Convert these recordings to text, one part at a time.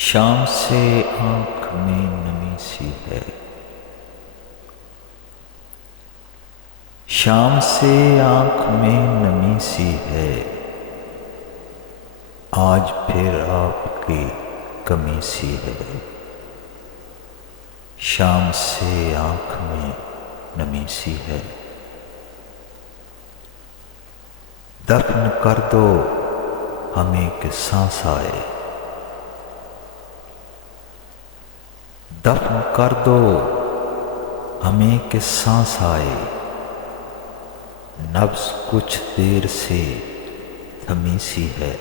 शाम से आंख में नमी सी है, शाम से आंख में नमी सी है। आज फिर आपकी कमी सी है। शाम से आंख में नमी सी है। दफन कर दो हमें कि सांस आए, दफन कर दो हमें कि सांस आए। नब्ज़ कुछ देर से थमी सी है।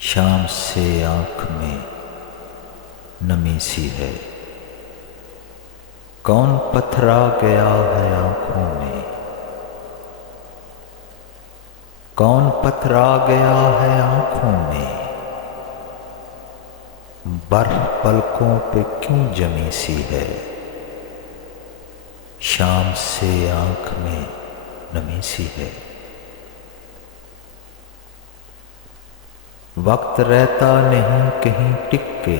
शाम से आंख में नमी सी है। कौन पथरा गया है आंखों में, कौन पथरा गया है आंखों में। बर्फ पलकों पे क्यों जमी सी है। शाम से आंख में नमी सी है। वक्त रहता नहीं कहीं टिक के,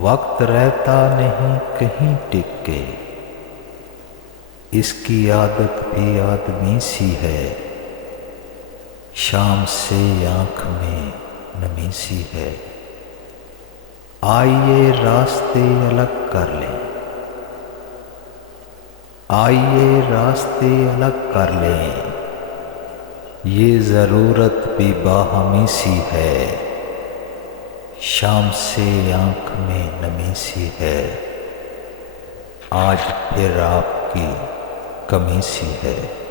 वक्त रहता नहीं कहीं टिक के। इसकी आदत भी आदमी सी है। शाम से आंख में नमी सी है। आइए रास्ते अलग कर लें, आइए रास्ते अलग कर लें। ये ज़रूरत भी बाहमी सी है। शाम से आंख में नमी सी है। आज फिर आपकी कमी सी है।